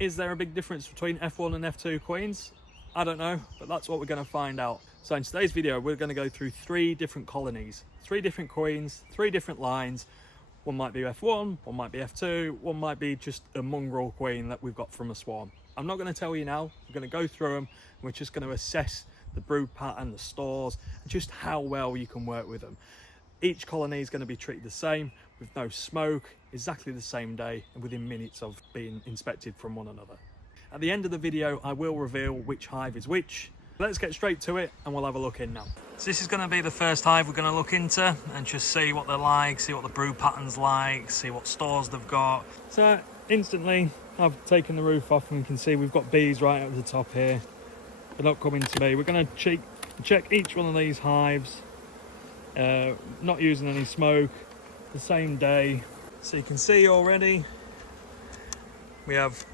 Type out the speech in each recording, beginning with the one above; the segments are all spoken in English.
Is there a big difference between F1 and F2 queens? I don't know, but that's what we're going to find out. So in today's video, we're going to go through 3 different colonies, 3 different queens, 3 different lines. One might be F1, one might be F2, one might be just a mongrel queen that we've got from a swarm. I'm not going to tell you now. We're going to go through them. And we're just going to assess the brood pattern, the stores, and just how well you can work with them. Each colony is going to be treated the same, with no smoke, exactly the same day, and within minutes of being inspected from one another. At the end of the video, I will reveal which hive is which. Let's get straight to it and we'll have a look in now. So this is going to be the first hive we're going to look into and just see what they're like, see what the brood pattern's like, see what stores they've got. So instantly I've taken the roof off and you can see we've got bees right at the top here. They're not coming to me. We're going to check each one of these hives, not using any smoke, the same day. So you can see already we have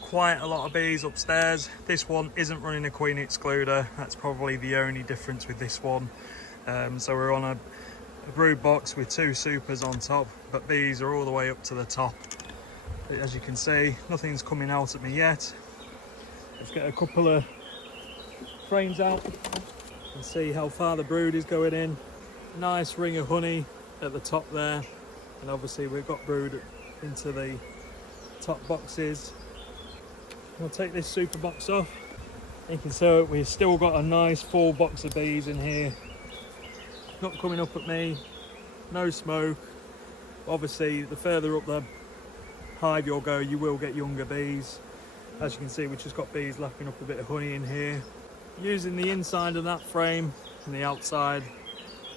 quite a lot of bees upstairs. This one isn't running a queen excluder. That's probably the only difference with this one. So we're on a brood box with 2 supers on top, but bees are all the way up to the top. As you can see, nothing's coming out at me yet. Let's get a couple of frames out and see how far the brood is going in. Nice ring of honey at the top there, and obviously we've got brood into the top boxes. I'll take this super box off. You can see we've still got a nice full box of bees in here. Not coming up at me, no smoke. Obviously, the further up the hive you'll go, you will get younger bees. As you can see, we've just got bees lapping up a bit of honey in here. Using the inside of that frame and the outside,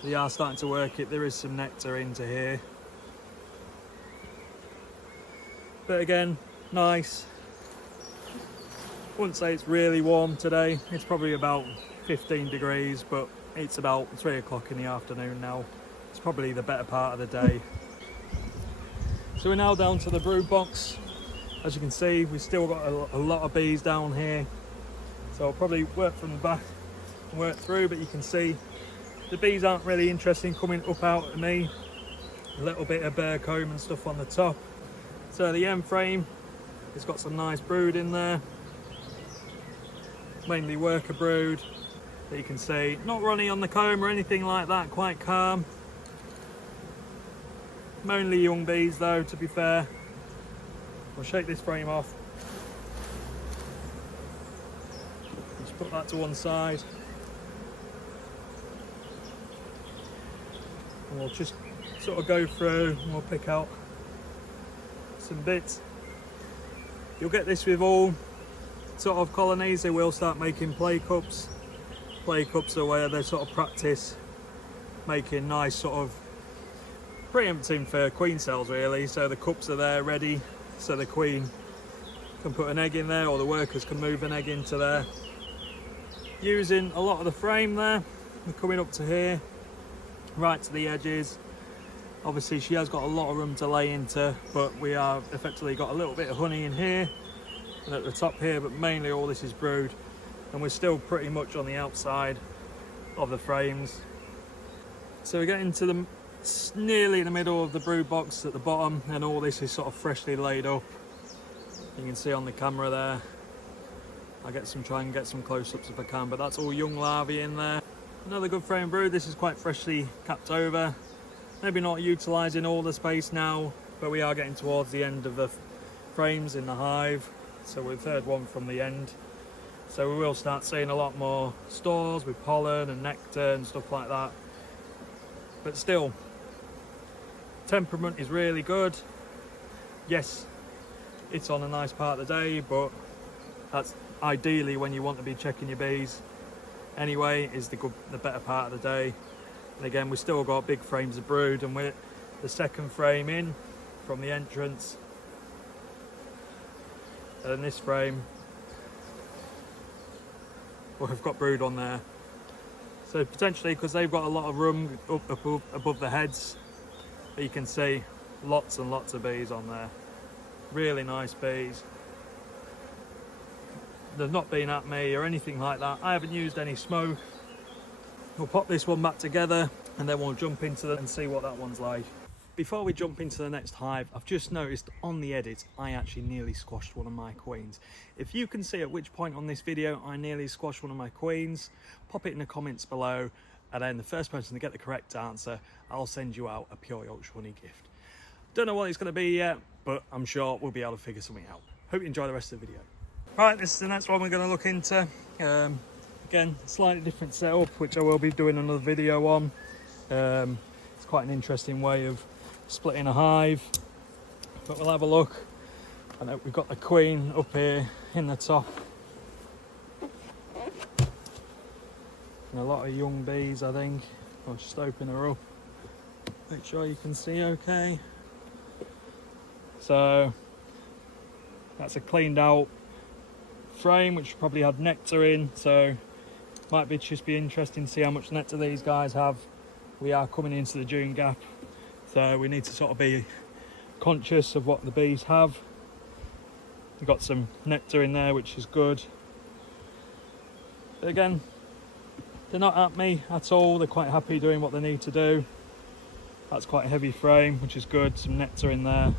they are starting to work it. There is some nectar into here. But again, nice. Wouldn't say it's really warm today. It's probably about 15 degrees, but it's about 3 o'clock in the afternoon now. It's probably the better part of the day. So we're now down to the brood box. As you can see, we've still got a lot of bees down here. So I'll probably work from the back and work through, but you can see the bees aren't really interested in coming up out at me. A little bit of bare comb and stuff on the top. So the end frame, it's got some nice brood in there. Mainly worker brood that you can see, not running on the comb or anything like that, quite calm. Mainly young bees though, to be fair. I'll shake this frame off. Just put that to one side. And we'll just sort of go through and we'll pick out some bits. You'll get this with all sort of colonies. They will start making play cups. Play cups are where they sort of practice making nice sort of preempting for queen cells really. So the cups are there ready, so the queen can put an egg in there or the workers can move an egg into there. Using a lot of the frame there, we're coming up to here, right to the edges. Obviously she has got a lot of room to lay into, but we are effectively got a little bit of honey in here and at the top here, but mainly all this is brood, and we're still pretty much on the outside of the frames. So we're getting to the nearly in the middle of the brood box at the bottom, and all this is sort of freshly laid up. You can see on the camera there. I'll try and get some close-ups if I can, but that's all young larvae in there. Another good frame brood. This is quite freshly capped over. Maybe not utilising all the space now, but we are getting towards the end of the frames in the hive. So we're the third one from the end. So we will start seeing a lot more stores with pollen and nectar and stuff like that. But still, temperament is really good. Yes, it's on a nice part of the day, but that's ideally when you want to be checking your bees. Anyway, is the better part of the day. And again, we've still got big frames of brood, and we're the second frame in from the entrance. And this frame, well, we've got brood on there. So potentially, because they've got a lot of room up above the heads, you can see lots and lots of bees on there. Really nice bees. They've not been at me or anything like that. I haven't used any smoke. We'll pop this one back together and then we'll jump into them and see what that one's like. Before we jump into the next hive, I've just noticed on the edit I actually nearly squashed one of my queens. If you can see at which point on this video I nearly squashed one of my queens, pop it in the comments below, and then the first person to get the correct answer, I'll send you out a pure Yorkshire honey gift. Don't know what it's going to be yet, but I'm sure we'll be able to figure something out. Hope you enjoy the rest of the video. Right, this is the next one we're going to look into. Again, slightly different setup, which I will be doing another video on. It's quite an interesting way of splitting a hive, but we'll have a look. I know we've got the queen up here in the top, and a lot of young bees, I think. I'll just open her up, make sure you can see okay. So that's a cleaned out frame which probably had nectar in, so might be just be interesting to see how much nectar these guys have. We are coming into the June gap, so we need to sort of be conscious of what the bees have. We've got some nectar in there, which is good. But again, they're not at me at all. They're quite happy doing what they need to do. That's quite a heavy frame, which is good. Some nectar in there.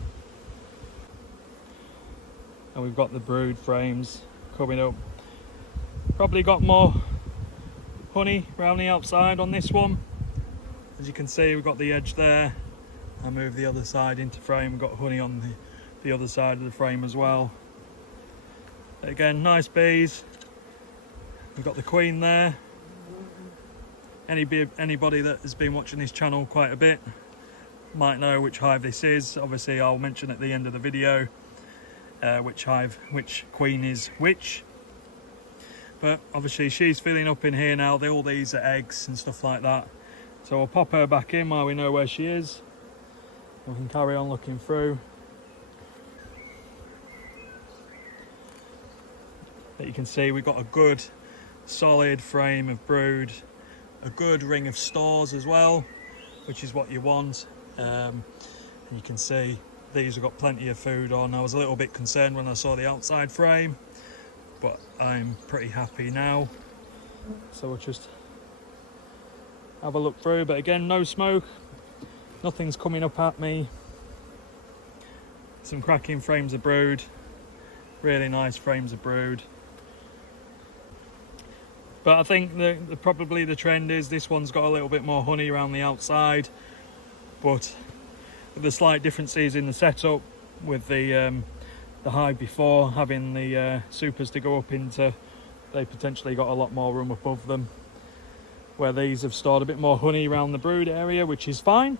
And we've got the brood frames coming up. Probably got more honey around the outside on this one. As you can see, we've got the edge there. I move the other side into frame. We've got honey on the other side of the frame as well. Again, nice bees. We've got the queen there. Anybody that has been watching this channel quite a bit might know which hive this is. Obviously, I'll mention at the end of the video which queen is which. But obviously she's filling up in here now. All these are eggs and stuff like that. So we'll pop her back in while we know where she is. We can carry on looking through. But you can see we've got a good solid frame of brood, a good ring of stores as well, which is what you want. And you can see these have got plenty of food on. I was a little bit concerned when I saw the outside frame, but I'm pretty happy now. So we'll just have a look through, but again, no smoke, nothing's coming up at me. Some cracking frames of brood, really nice frames of brood. But I think probably the trend is this one's got a little bit more honey around the outside, but with the slight differences in the setup with the hive before, having the supers to go up into, they potentially got a lot more room above them, where these have stored a bit more honey around the brood area, which is fine,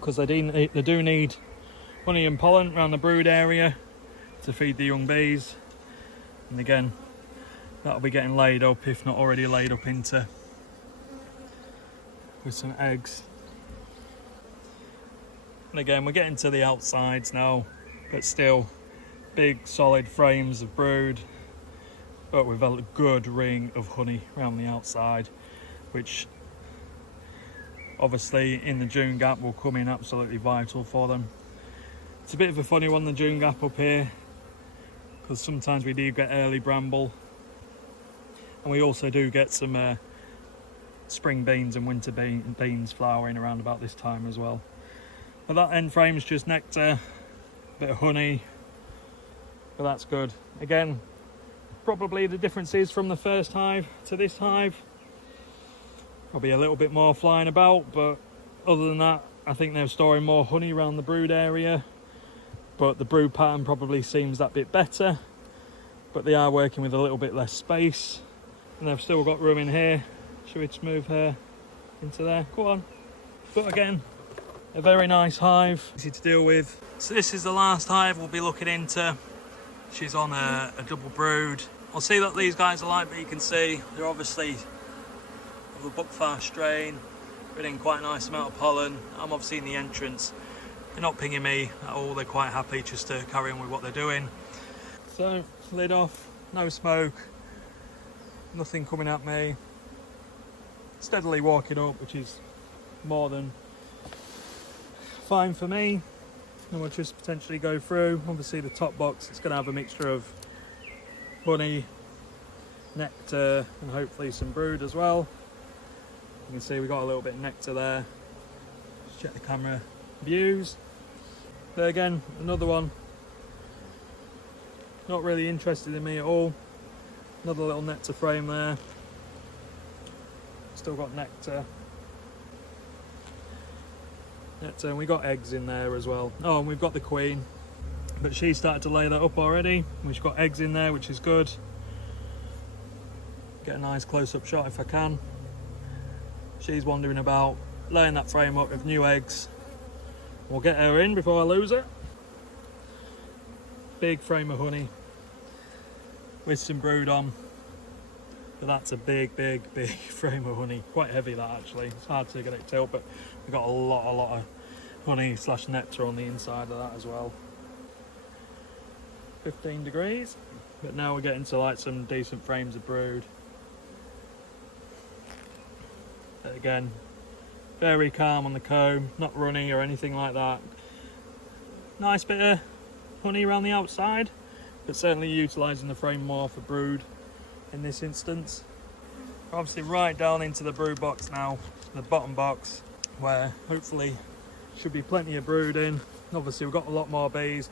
because they do need honey and pollen around the brood area to feed the young bees. And again, that'll be getting laid up, if not already laid up into, with some eggs. And again, we're getting to the outsides now, but still big solid frames of brood, but with a good ring of honey around the outside, which obviously in the June gap will come in absolutely vital for them. It's a bit of a funny one, the June gap up here, because sometimes we do get early bramble, and we also do get some spring beans and winter beans flowering around about this time as well. But that end frame is just nectar, a bit of honey, but that's good. Again, probably the differences from the first hive to this hive, probably a little bit more flying about, but other than that, I think they're storing more honey around the brood area, but the brood pattern probably seems that bit better, but they are working with a little bit less space, and they've still got room in here. Should we just move her into there? Go on. But again, a very nice hive, easy to deal with. So this is the last hive we'll be looking into. She's on a double brood. I'll see what these guys are like, but you can see they're obviously of a buckfast strain, getting quite a nice amount of pollen. I'm obviously in the entrance. They're not pinging me at all, they're quite happy just to carry on with what they're doing. So, lid off, no smoke, nothing coming at me. Steadily walking up, which is more than fine for me. And we'll just potentially go through. Obviously the top box, it's going to have a mixture of honey, nectar, and hopefully some brood as well. You can see we got a little bit of nectar there. Just check the camera views. But again, another one, not really interested in me at all. Another little nectar frame there. Still got nectar, and we got eggs in there as well. Oh, and we've got the queen, but she started to lay that up already. We've got eggs in there, which is good. Get a nice close-up shot if I can. She's wandering about, laying that frame up with new eggs. We'll get her in before I lose it. Big frame of honey with some brood on. But that's a big frame of honey. Quite heavy that actually. It's hard to get it tilt, but we've got a lot of honey / nectar on the inside of that as well. 15 degrees. But now we're getting to like some decent frames of brood. But again, very calm on the comb, not running or anything like that. Nice bit of honey around the outside, but certainly utilising the frame more for brood in this instance. Obviously right down into the brood box now, the bottom box, where hopefully should be plenty of brood in. Obviously we've got a lot more bees,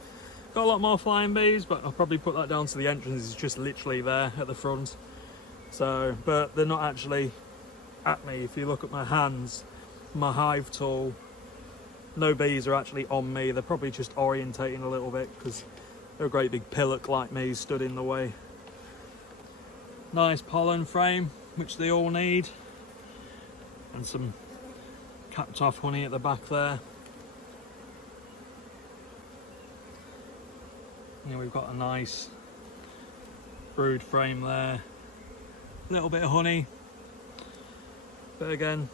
got a lot more flying bees, but I'll probably put that down to the entrance. It's just literally there at the front. So, but they're not actually at me. If you look at my hands, my hive tool, no bees are actually on me. They're probably just orientating a little bit because they're a great big pillock like me stood in the way. Nice pollen frame, which they all need, and some capped off honey at the back there. Yeah, we've got a nice brood frame there, a little bit of honey, but again,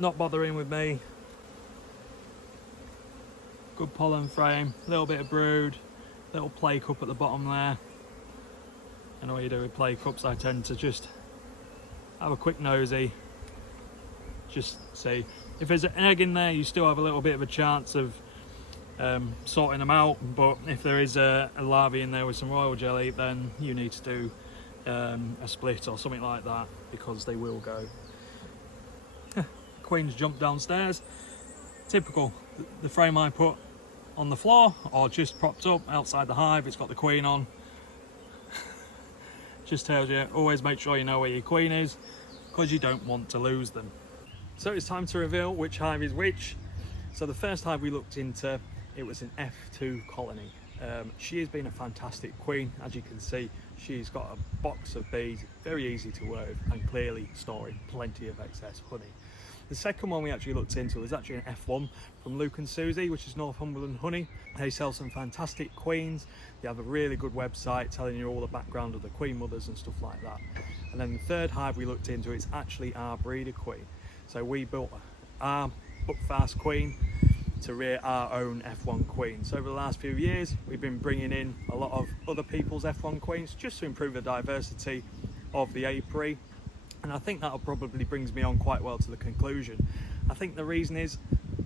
not bothering with me. Good pollen frame, a little bit of brood, little play cup at the bottom there. I know what you do with play cups. I tend to just have a quick nosy, just see if there's an egg in there. You still have a little bit of a chance of sorting them out, but if there is a larvae in there with some royal jelly, then you need to do a split or something like that, because they will go. Queen's jumped downstairs. Typical. The frame I put on the floor or just propped up outside the hive, it's got the queen on. Just tells you, always make sure you know where your queen is, because you don't want to lose them. So it's time to reveal which hive is which. So the first hive we looked into, it was an F2 colony. She has been a fantastic queen. As you can see, she's got a box of bees, very easy to work with, and clearly storing plenty of excess honey. The second one we actually looked into was actually an F1 from Luke and Susie, which is Northumberland Honey. They sell some fantastic queens. They have a really good website telling you all the background of the queen mothers and stuff like that. And then the third hive we looked into, it's actually our breeder queen. So we built our buckfast queen to rear our own F1 queen. So over the last few years, we've been bringing in a lot of other people's F1 queens just to improve the diversity of the apiary. And I think that'll probably brings me on quite well to the conclusion. I think the reason is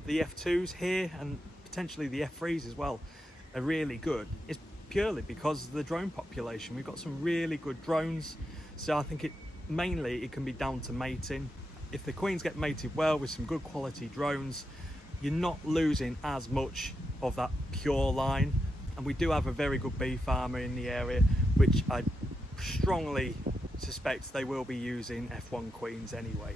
the F2s here, and potentially the F3s as well, are really good. It's purely because of the drone population. We've got some really good drones. So I think mainly it can be down to mating. If the queens get mated well with some good quality drones, you're not losing as much of that pure line. And we do have a very good bee farmer in the area, which I strongly suspect they will be using F1 queens anyway.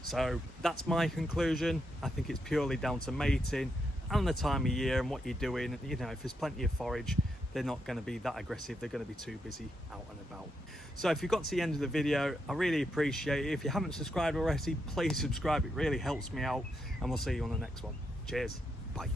So that's my conclusion. I think it's purely down to mating and the time of year and what you're doing. You know, if there's plenty of forage, they're not going to be that aggressive. They're going to be too busy out and about. So if you got to the end of the video, I really appreciate it. If you haven't subscribed already, please subscribe. It really helps me out, and we'll see you on the next one. Cheers. Bye.